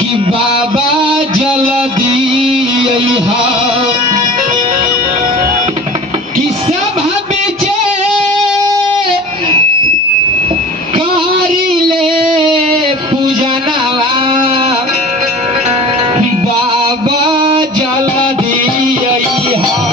कि बाबा जल्दी अइहा कि सभा बेचे कारिले पूजनवा बाबा जल्दी अइहा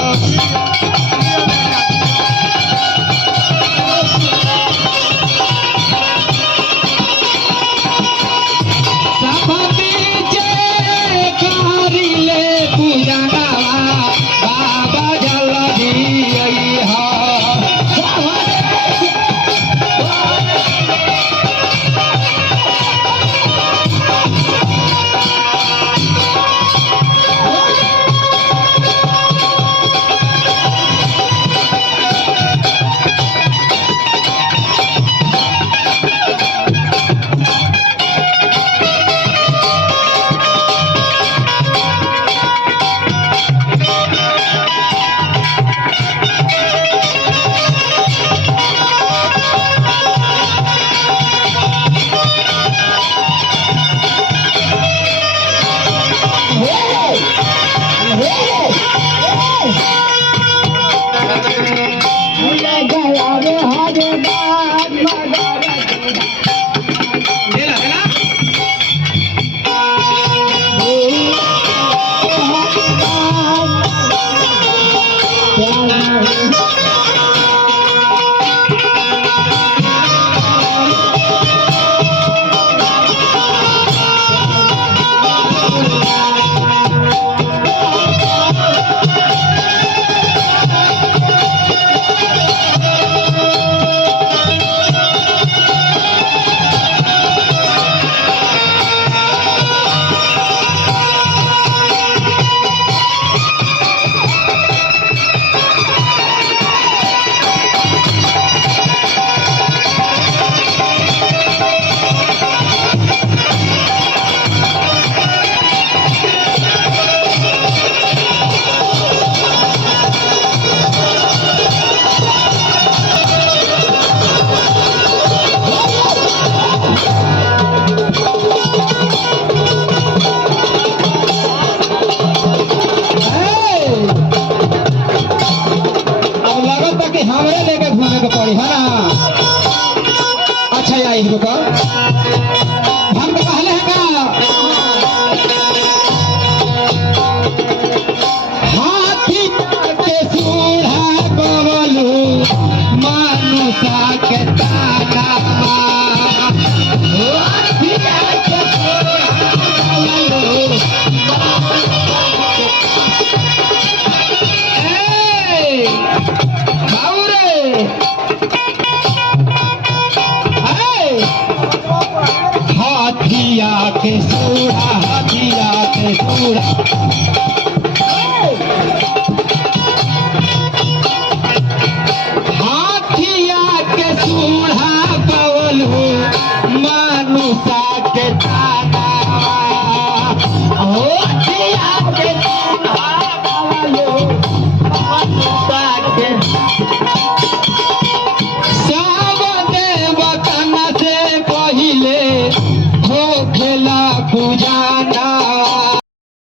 हमरे लेके घूमे के पड़ी है ना। अच्छा यार रुको हम तो पहले है का हाथी के सूढ़ा बबलू मानुषा के ताना हाथी के हाथिया के सूढ़ा हाथिया के सूढ़ा हाथिया के सूढ़ा बबलू मानुषा के ताना हाथिया के सूढ़ा बबलू मानुषा के पूजा